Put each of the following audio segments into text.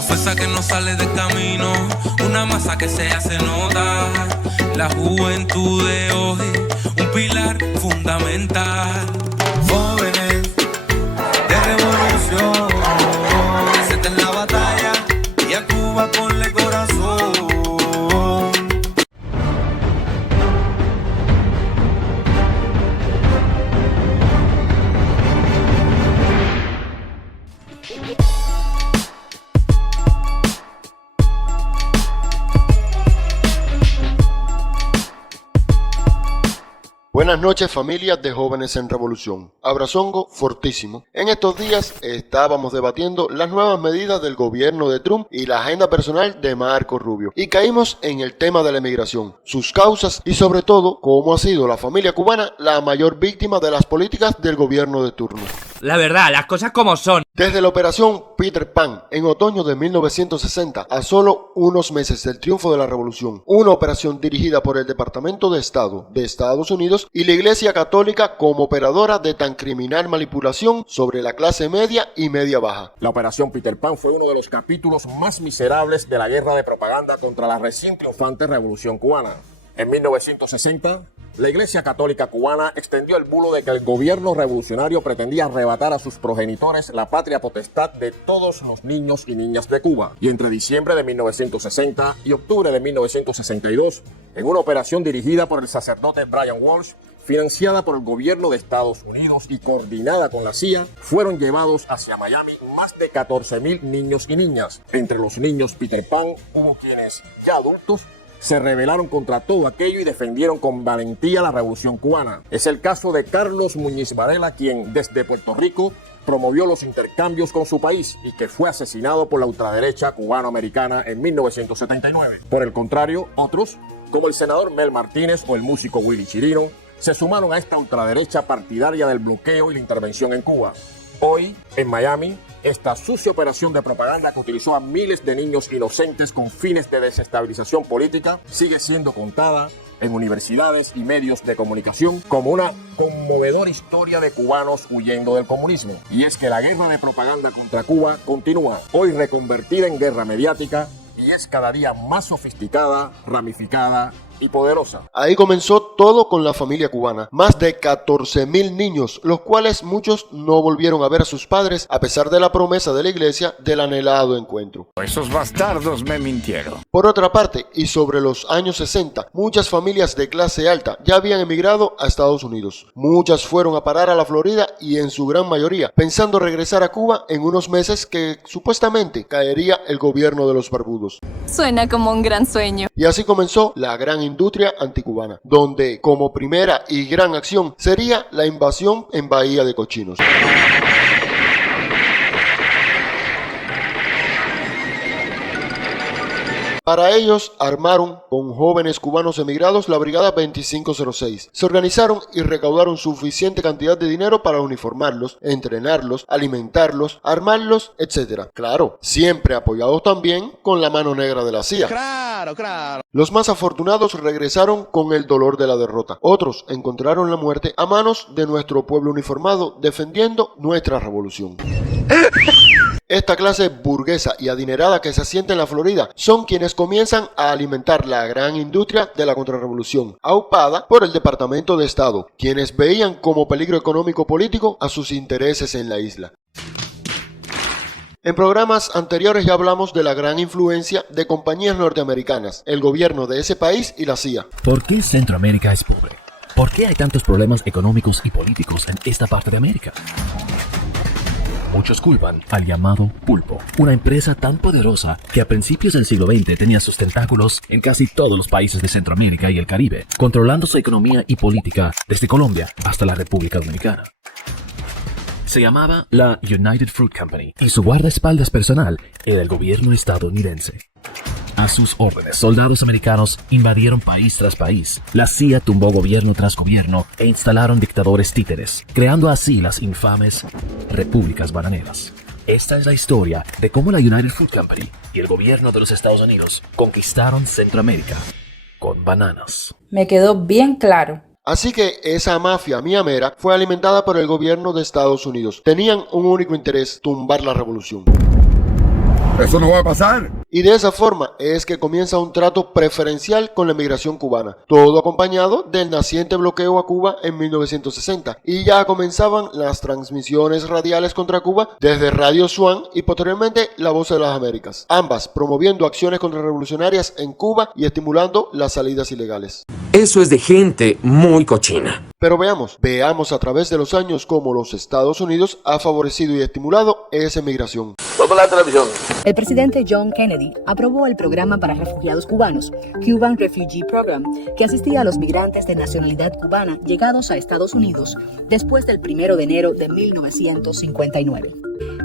una fuerza que no sale del camino, una masa que se hace notar. La juventud de hoy, un pilar fundamental. Jóvenes de revolución, presenten la batalla y a Cuba ponle corazón. Buenas noches, familias de Jóvenes en Revolución. Abrazongo fortísimo. En estos días estábamos debatiendo las nuevas medidas del gobierno de Trump y la agenda personal de Marco Rubio. Y caímos en el tema de la emigración, sus causas y sobre todo cómo ha sido la familia cubana la mayor víctima de las políticas del gobierno de turno. La verdad, las cosas como son. Desde la operación Peter Pan en otoño de 1960 a solo unos meses del triunfo de la revolución, una operación dirigida por el Departamento de Estado de Estados Unidos y la Iglesia Católica como operadora de tan criminal manipulación sobre la clase media y media baja. La operación Peter Pan fue uno de los capítulos más miserables de la guerra de propaganda contra la recién triunfante Revolución Cubana. En 1960, la Iglesia Católica Cubana extendió el bulo de que el gobierno revolucionario pretendía arrebatar a sus progenitores la patria potestad de todos los niños y niñas de Cuba. Y entre diciembre de 1960 y octubre de 1962, en una operación dirigida por el sacerdote Brian Walsh, financiada por el gobierno de Estados Unidos y coordinada con la CIA, fueron llevados hacia Miami más de 14,000 niños y niñas. Entre los niños Peter Pan hubo quienes, ya adultos, se rebelaron contra todo aquello y defendieron con valentía la Revolución Cubana. Es el caso de Carlos Muñiz Varela, quien desde Puerto Rico promovió los intercambios con su país y que fue asesinado por la ultraderecha cubano-americana en 1979. Por el contrario, otros, como el senador Mel Martínez o el músico Willy Chirino, se sumaron a esta ultraderecha partidaria del bloqueo y la intervención en Cuba. Hoy, en Miami, esta sucia operación de propaganda que utilizó a miles de niños inocentes con fines de desestabilización política sigue siendo contada en universidades y medios de comunicación como una conmovedora historia de cubanos huyendo del comunismo. Y es que la guerra de propaganda contra Cuba continúa, hoy reconvertida en guerra mediática, y es cada día más sofisticada, ramificada y poderosa. Ahí comenzó todo con la familia cubana. Más de 14,000 niños, los cuales muchos no volvieron a ver a sus padres a pesar de la promesa de la iglesia del anhelado encuentro. Esos bastardos me mintieron. Por otra parte, y sobre los años 60, muchas familias de clase alta ya habían emigrado a Estados Unidos. Muchas fueron a parar a la Florida y en su gran mayoría pensando regresar a Cuba en unos meses que supuestamente caería el gobierno de los barbudos. Suena como un gran sueño. Y así comenzó la gran industria anticubana, donde como primera y gran acción sería la invasión en Bahía de Cochinos. Para ellos armaron con jóvenes cubanos emigrados la Brigada 2506. Se organizaron y recaudaron suficiente cantidad de dinero para uniformarlos, entrenarlos, alimentarlos, armarlos, etc. Claro, siempre apoyados también con la mano negra de la CIA. Claro. Los más afortunados regresaron con el dolor de la derrota. Otros encontraron la muerte a manos de nuestro pueblo uniformado defendiendo nuestra revolución. Esta clase burguesa y adinerada que se asienta en la Florida son quienes comienzan a alimentar la gran industria de la contrarrevolución, aupada por el Departamento de Estado, quienes veían como peligro económico político a sus intereses en la isla. En programas anteriores ya hablamos de la gran influencia de compañías norteamericanas, el gobierno de ese país y la CIA. ¿Por qué Centroamérica es pobre? ¿Por qué hay tantos problemas económicos y políticos en esta parte de América? Muchos culpan al llamado pulpo, una empresa tan poderosa que a principios del siglo XX tenía sus tentáculos en casi todos los países de Centroamérica y el Caribe, controlando su economía y política desde Colombia hasta la República Dominicana. Se llamaba la United Fruit Company y su guardaespaldas personal era el gobierno estadounidense. A sus órdenes, soldados americanos invadieron país tras país. La CIA tumbó gobierno tras gobierno e instalaron dictadores títeres, creando así las infames repúblicas bananeras. Esta es la historia de cómo la United Fruit Company y el gobierno de los Estados Unidos conquistaron Centroamérica con bananas. Me quedó bien claro. Así que esa mafia miamera fue alimentada por el gobierno de Estados Unidos. Tenían un único interés: tumbar la revolución. Eso no va a pasar. Y de esa forma es que comienza un trato preferencial con la migración cubana, todo acompañado del naciente bloqueo a Cuba en 1960, y ya comenzaban las transmisiones radiales contra Cuba desde Radio Swan y posteriormente La Voz de las Américas, ambas promoviendo acciones contrarrevolucionarias en Cuba y estimulando las salidas ilegales. Eso es de gente muy cochina. Pero veamos a través de los años cómo los Estados Unidos ha favorecido y estimulado esa migración. El presidente John Kennedy aprobó el programa para refugiados cubanos, Cuban Refugee Program, que asistía a los migrantes de nacionalidad cubana llegados a Estados Unidos después del 1 de enero de 1959.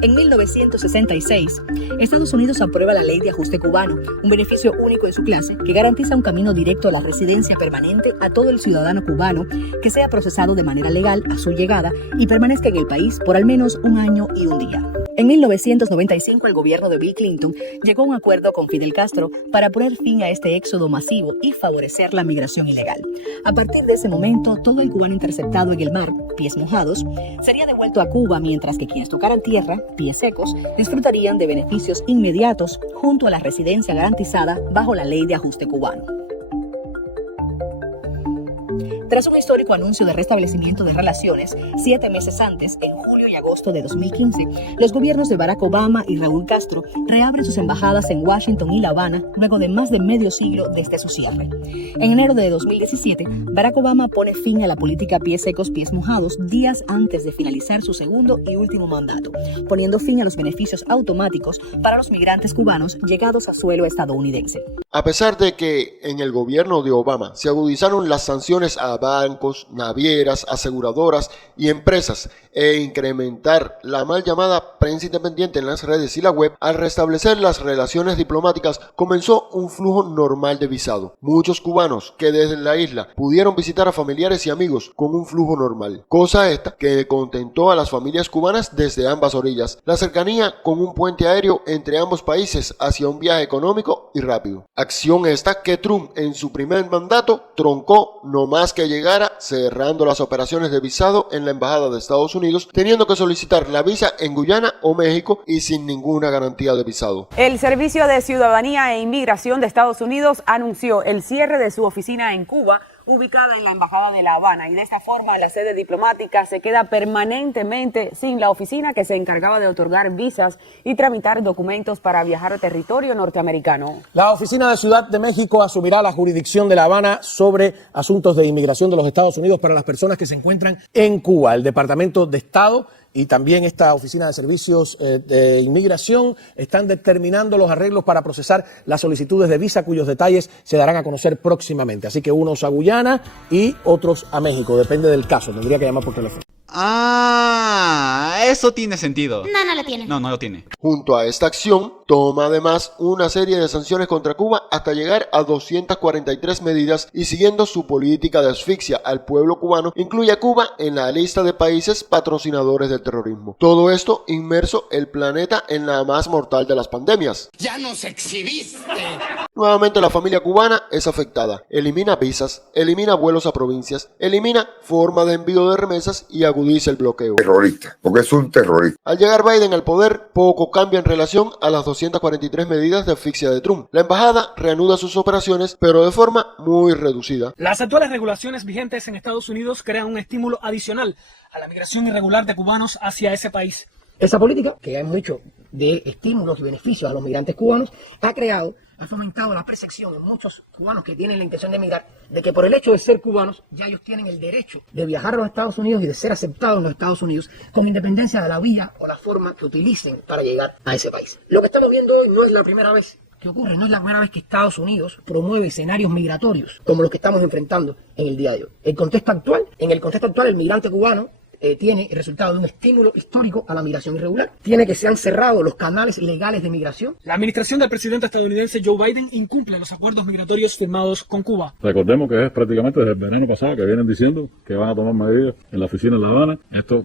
En 1966, Estados Unidos aprueba la Ley de Ajuste Cubano, un beneficio único en su clase que garantiza un camino directo a la residencia permanente a todo el ciudadano cubano que sea procesado de manera legal a su llegada y permanezca en el país por al menos 1 año y 1 día. En 1995, el gobierno de Bill Clinton llegó a un acuerdo con Fidel Castro para poner fin a este éxodo masivo y favorecer la migración ilegal. A partir de ese momento, todo el cubano interceptado en el mar, pies mojados, sería devuelto a Cuba, mientras que quienes tocaran tierra, pies secos, disfrutarían de beneficios inmediatos junto a la residencia garantizada bajo la Ley de Ajuste Cubano. Tras un histórico anuncio de restablecimiento de relaciones, 7 meses antes, en julio y agosto de 2015, los gobiernos de Barack Obama y Raúl Castro reabren sus embajadas en Washington y La Habana luego de más de medio siglo desde su cierre. En enero de 2017, Barack Obama pone fin a la política pies secos, pies mojados días antes de finalizar su segundo y último mandato, poniendo fin a los beneficios automáticos para los migrantes cubanos llegados a suelo estadounidense. A pesar de que en el gobierno de Obama se agudizaron las sanciones a bancos, navieras, aseguradoras y empresas e incrementar la mal llamada prensa independiente en las redes y la web, al restablecer las relaciones diplomáticas comenzó un flujo normal de visado. Muchos cubanos que desde la isla pudieron visitar a familiares y amigos con un flujo normal, cosa esta que contentó a las familias cubanas desde ambas orillas, la cercanía con un puente aéreo entre ambos países hacia un viaje económico y rápido. Acción esta que Trump en su primer mandato troncó no más que llegara, cerrando las operaciones de visado en la embajada de Estados Unidos, teniendo que solicitar la visa en Guyana o México y sin ninguna garantía de visado. El Servicio de Ciudadanía e Inmigración de Estados Unidos anunció el cierre de su oficina en Cuba, ubicada en la Embajada de La Habana, y de esta forma la sede diplomática se queda permanentemente sin la oficina que se encargaba de otorgar visas y tramitar documentos para viajar al territorio norteamericano. La Oficina de Ciudad de México asumirá la jurisdicción de La Habana sobre asuntos de inmigración de los Estados Unidos para las personas que se encuentran en Cuba. El Departamento de Estado y también esta Oficina de Servicios de Inmigración están determinando los arreglos para procesar las solicitudes de visa, cuyos detalles se darán a conocer próximamente. Así que unos a Guyana y otros a México, depende del caso, tendría que llamar por teléfono. Ah, eso tiene sentido. No lo tiene. No lo tiene. Junto a esta acción, toma además una serie de sanciones contra Cuba hasta llegar a 243 medidas, y siguiendo su política de asfixia al pueblo cubano, incluye a Cuba en la lista de países patrocinadores del terrorismo. Todo esto inmerso el planeta en la más mortal de las pandemias. ¡Ya nos exhibiste! Nuevamente la familia cubana es afectada. Elimina visas, elimina vuelos a provincias, elimina forma de envío de remesas y agudiza el bloqueo. Terrorista, porque es un terrorista. Al llegar Biden al poder, poco cambia en relación a las 243 medidas de asfixia de Trump. La embajada reanuda sus operaciones, pero de forma muy reducida. Las actuales regulaciones vigentes en Estados Unidos crean un estímulo adicional a la migración irregular de cubanos hacia ese país. Esa política, que hay mucho de estímulos y beneficios a los migrantes cubanos, ha fomentado la percepción en muchos cubanos que tienen la intención de emigrar, de que por el hecho de ser cubanos, ya ellos tienen el derecho de viajar a los Estados Unidos y de ser aceptados en los Estados Unidos, con independencia de la vía o la forma que utilicen para llegar a ese país. Lo que estamos viendo hoy no es la primera vez que ocurre, no es la primera vez que Estados Unidos promueve escenarios migratorios como los que estamos enfrentando en el día de hoy. En el contexto actual, el migrante cubano tiene el resultado de un estímulo histórico a la migración irregular. Tiene que se han cerrado los canales legales de migración. La administración del presidente estadounidense Joe Biden incumple los acuerdos migratorios firmados con Cuba. Recordemos que es prácticamente desde el verano pasado que vienen diciendo que van a tomar medidas en la oficina de La Habana. Esto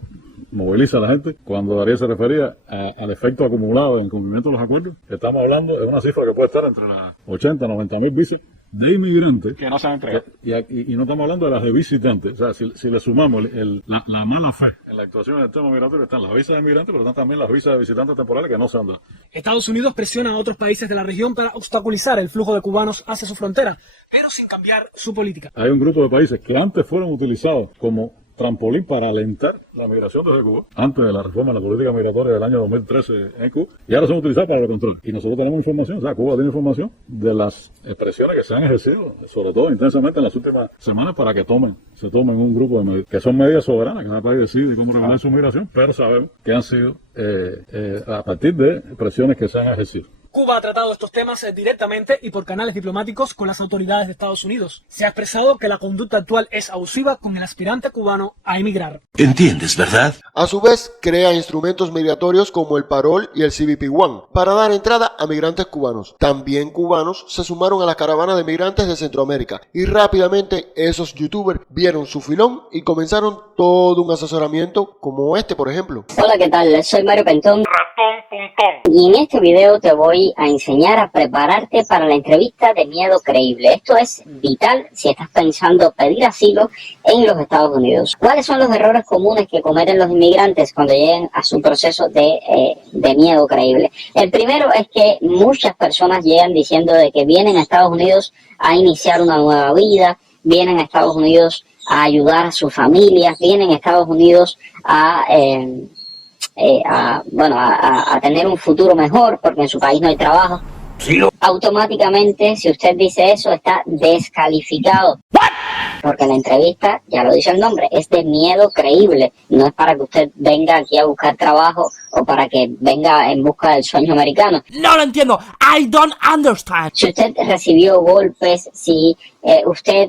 moviliza a la gente. Cuando Darío se refería al efecto acumulado en cumplimiento de los acuerdos, estamos hablando de una cifra que puede estar entre las 80 y 90 mil visas de inmigrantes que no se han entregado. Y no estamos hablando de las de visitantes. O sea, si le sumamos la mala fe en la actuación en el tema migratorio, están las visas de inmigrantes, pero están también las visas de visitantes temporales que no se han dado. Estados Unidos presiona a otros países de la región para obstaculizar el flujo de cubanos hacia su frontera, pero sin cambiar su política. Hay un grupo de países que antes fueron utilizados como trampolín para alentar la migración desde Cuba, antes de la reforma de la política migratoria del año 2013 en Cuba, y ahora son utilizados para el control. Y nosotros tenemos información, o sea, Cuba tiene información de las expresiones que se han ejercido, sobre todo intensamente en las últimas semanas, para que se tomen un grupo de medidas, que son medidas soberanas, que cada país decide cómo regular su migración, pero sabemos que han sido a partir de presiones que se han ejercido. Cuba ha tratado estos temas directamente y por canales diplomáticos con las autoridades de Estados Unidos. Se ha expresado que la conducta actual es abusiva con el aspirante cubano a emigrar. ¿Entiendes, verdad? A su vez, crea instrumentos migratorios como el Parol y el CBP-1 para dar entrada a migrantes cubanos. También cubanos se sumaron a la caravana de migrantes de Centroamérica y rápidamente esos youtubers vieron su filón y comenzaron todo un asesoramiento como este, por ejemplo. Hola, ¿qué tal? Soy Mario Pentón. Y en este video te voy a enseñar a prepararte para la entrevista de miedo creíble. Esto es vital si estás pensando pedir asilo en los Estados Unidos. ¿Cuáles son los errores comunes que cometen los inmigrantes cuando lleguen a su proceso de miedo creíble? El primero es que muchas personas llegan diciendo de que vienen a Estados Unidos a iniciar una nueva vida, vienen a Estados Unidos a ayudar a sus familias, vienen a Estados Unidos a tener un futuro mejor porque en su país no hay trabajo. Automáticamente, si usted dice eso, está descalificado. Porque la entrevista, ya lo dice el nombre, es de miedo creíble. No es para que usted venga aquí a buscar trabajo o para que venga en busca del sueño americano. No lo entiendo. I don't understand. Si usted recibió golpes, si usted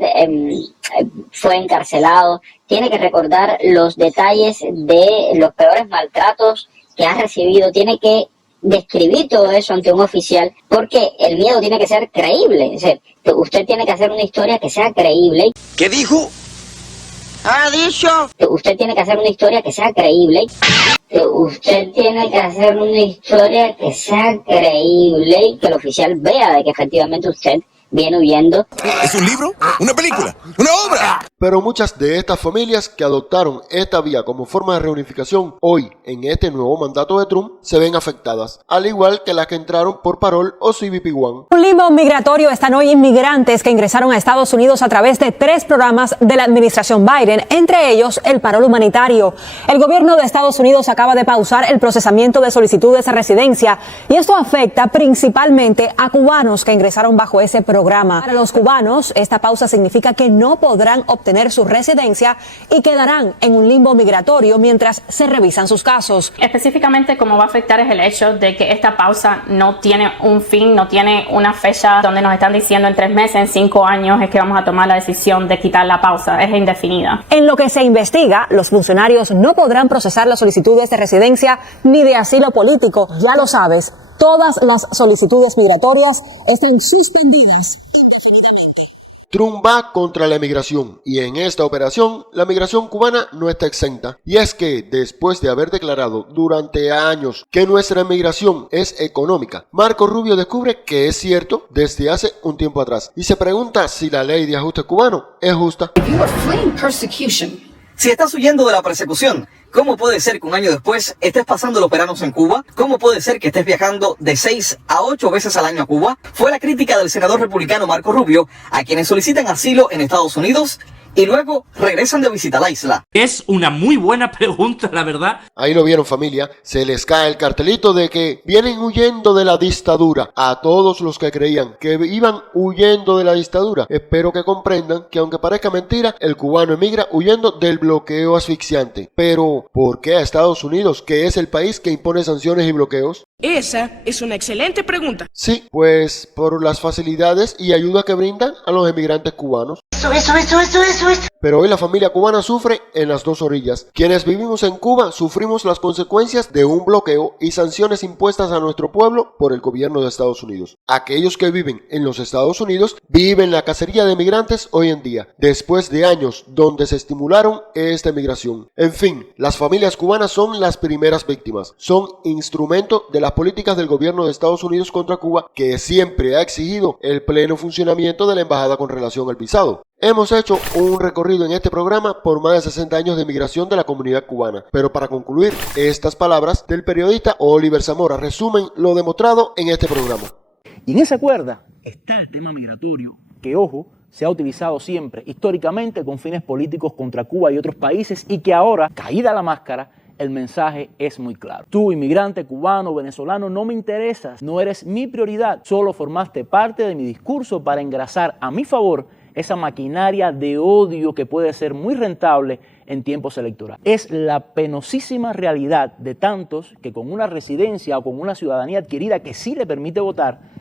fue encarcelado, tiene que recordar los detalles de los peores maltratos que ha recibido. Tiene que describir todo eso ante un oficial, porque el miedo tiene que ser creíble. Es decir, usted tiene que hacer una historia que sea creíble. ¿Qué dijo? ¡Ha dicho! Usted tiene que hacer una historia que sea creíble. Usted tiene que hacer una historia que sea creíble y que el oficial vea de que efectivamente usted viene huyendo. ¿Es un libro? ¿Una película? ¿Una obra? Pero muchas de estas familias que adoptaron esta vía como forma de reunificación hoy en este nuevo mandato de Trump se ven afectadas, al igual que las que entraron por Parol o CBP-1. Un limbo migratorio están hoy inmigrantes que ingresaron a Estados Unidos a través de 3 programas de la administración Biden, entre ellos el Parol humanitario. El gobierno de Estados Unidos acaba de pausar el procesamiento de solicitudes de residencia y esto afecta principalmente a cubanos que ingresaron bajo ese programa. Para los cubanos, esta pausa significa que no podrán obtener su residencia y quedarán en un limbo migratorio mientras se revisan sus casos. Específicamente, cómo va a afectar es el hecho de que esta pausa no tiene un fin, no tiene una fecha donde nos están diciendo en 3 meses, en 5 años es que vamos a tomar la decisión de quitar la pausa, es indefinida. En lo que se investiga, los funcionarios no podrán procesar las solicitudes de residencia ni de asilo político, ya lo sabes. Todas las solicitudes migratorias están suspendidas indefinidamente. Trump va contra la emigración y en esta operación la migración cubana no está exenta. Y es que después de haber declarado durante años que nuestra emigración es económica, Marco Rubio descubre que es cierto desde hace un tiempo atrás y se pregunta si la ley de ajuste cubano es justa. Si estás huyendo de la persecución, ¿cómo puede ser que un año después estés pasando los veranos en Cuba? ¿Cómo puede ser que estés viajando de 6 a 8 veces al año a Cuba? Fue la crítica del senador republicano Marco Rubio a quienes solicitan asilo en Estados Unidos y luego regresan de visita a la isla. Es una muy buena pregunta, la verdad. Ahí lo vieron, familia. Se les cae el cartelito de que vienen huyendo de la dictadura. A todos los que creían que iban huyendo de la dictadura, espero que comprendan que aunque parezca mentira, el cubano emigra huyendo del bloqueo asfixiante. Pero, ¿por qué a Estados Unidos, que es el país que impone sanciones y bloqueos? Esa es una excelente pregunta. Sí, pues por las facilidades y ayuda que brindan a los emigrantes cubanos. Pero hoy la familia cubana sufre en las dos orillas. Quienes vivimos en Cuba sufrimos las consecuencias de un bloqueo y sanciones impuestas a nuestro pueblo por el gobierno de Estados Unidos. Aquellos que viven en los Estados Unidos viven la cacería de migrantes hoy en día, después de años donde se estimularon esta migración. En fin, las familias cubanas son las primeras víctimas, son instrumento de la las políticas del gobierno de Estados Unidos contra Cuba, que siempre ha exigido el pleno funcionamiento de la embajada con relación al visado. Hemos hecho un recorrido en este programa por más de 60 años de migración de la comunidad cubana, pero para concluir, estas palabras del periodista Oliver Zamora resumen lo demostrado en este programa. Y en esa cuerda está el tema migratorio, que ojo, se ha utilizado siempre, históricamente, con fines políticos contra Cuba y otros países, y que ahora, caída la máscara, el mensaje es muy claro. Tú, inmigrante cubano, venezolano, no me interesas, no eres mi prioridad, solo formaste parte de mi discurso para engrasar a mi favor esa maquinaria de odio que puede ser muy rentable en tiempos electorales. Es la penosísima realidad de tantos que con una residencia o con una ciudadanía adquirida que sí le permite votar,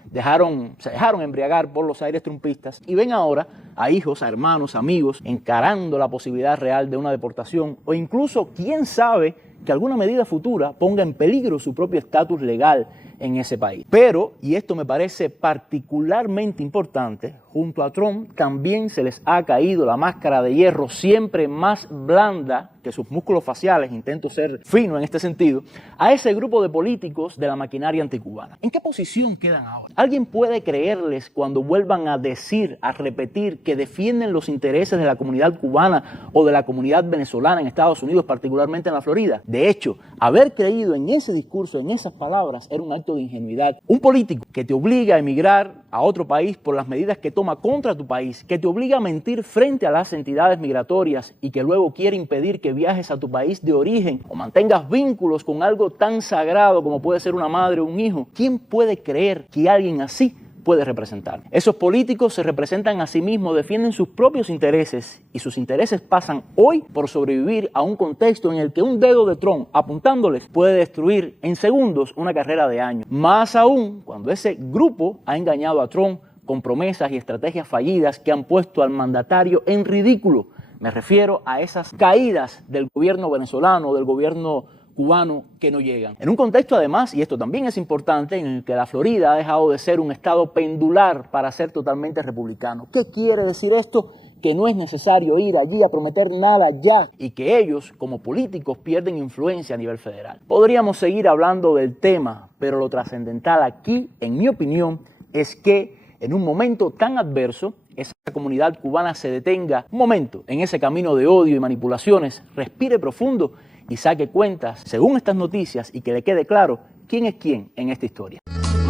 se dejaron embriagar por los aires trumpistas y ven ahora a hijos, a hermanos, amigos, encarando la posibilidad real de una deportación o incluso, quién sabe, que alguna medida futura ponga en peligro su propio estatus legal en ese país. Pero, y esto me parece particularmente importante, junto a Trump también se les ha caído la máscara de hierro siempre más blanda que sus músculos faciales, intento ser fino en este sentido, a ese grupo de políticos de la maquinaria anticubana. ¿En qué posición quedan ahora? ¿Alguien puede creerles cuando vuelvan a decir, a repetir que defienden los intereses de la comunidad cubana o de la comunidad venezolana en Estados Unidos, particularmente en la Florida? De hecho, haber creído en ese discurso, en esas palabras, era un acto de ingenuidad. Un político que te obliga a emigrar a otro país por las medidas que toma contra tu país, que te obliga a mentir frente a las entidades migratorias y que luego quiere impedir que viajes a tu país de origen o mantengas vínculos con algo tan sagrado como puede ser una madre o un hijo. ¿Quién puede creer que alguien así puede representar? Esos políticos se representan a sí mismos, defienden sus propios intereses y sus intereses pasan hoy por sobrevivir a un contexto en el que un dedo de Trump apuntándoles puede destruir en segundos una carrera de años. Más aún cuando ese grupo ha engañado a Trump con promesas y estrategias fallidas que han puesto al mandatario en ridículo. Me refiero a esas caídas del gobierno venezolano, del gobierno cubano que no llegan. En un contexto además, y esto también es importante, en el que la Florida ha dejado de ser un estado pendular para ser totalmente republicano. ¿Qué quiere decir esto? Que no es necesario ir allí a prometer nada ya y que ellos, como políticos, pierden influencia a nivel federal. Podríamos seguir hablando del tema, pero lo trascendental aquí, en mi opinión, es que en un momento tan adverso, esa comunidad cubana se detenga un momento en ese camino de odio y manipulaciones, respire profundo y saque cuentas según estas noticias y que le quede claro quién es quién en esta historia.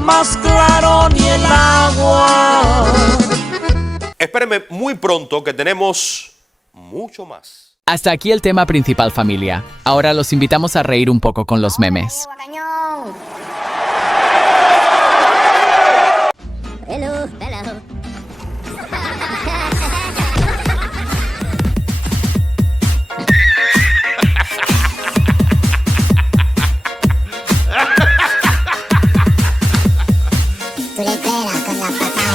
Más claro ni el agua. Espérenme muy pronto que tenemos mucho más. Hasta aquí el tema principal, familia. Ahora los invitamos a reír un poco con los memes. Hello, hello. Tú le pegas con la papaya.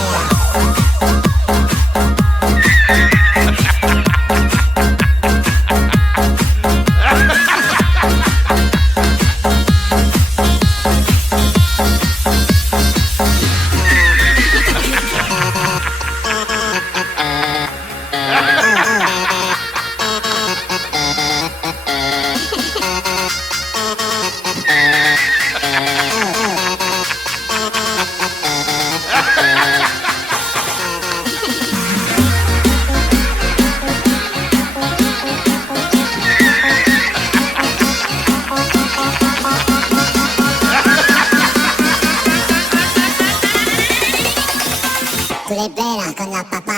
Tú le pegas con la papaya.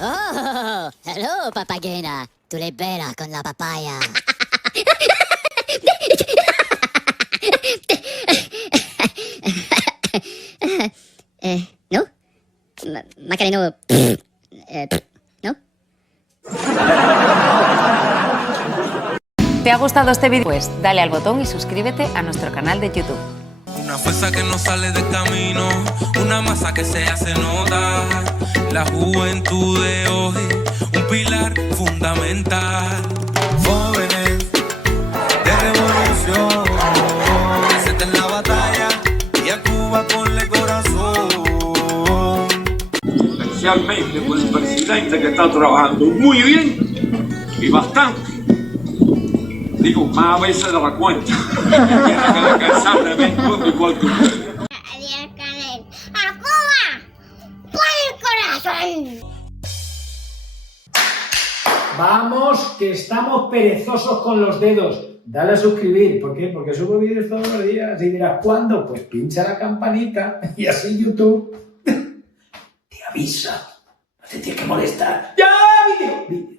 Oh, hello, papagena. Tú le pegas con la papaya. ¿No? Macareno. ¿No? ¿Te ha gustado este vídeo? Pues dale al botón y suscríbete a nuestro canal de YouTube. Una fuerza que no sale del camino, una masa que se hace notar. La juventud de hoy, un pilar fundamental. Jóvenes de revolución, presente en la batalla y a Cuba ponle corazón. Especialmente con el presidente que está trabajando muy bien y bastante. Digo, más veces de la cuenta. Tiene que descansar de vez en cuando igual que usted. ¡A Cuba! ¡Por el corazón! Vamos, que estamos perezosos con los dedos. Dale a suscribir. ¿Por qué? Porque subo vídeos todos los días. Y dirás, ¿cuándo? Pues pincha la campanita y así YouTube te avisa. No te tienes que molestar. ¡Ya, vídeo!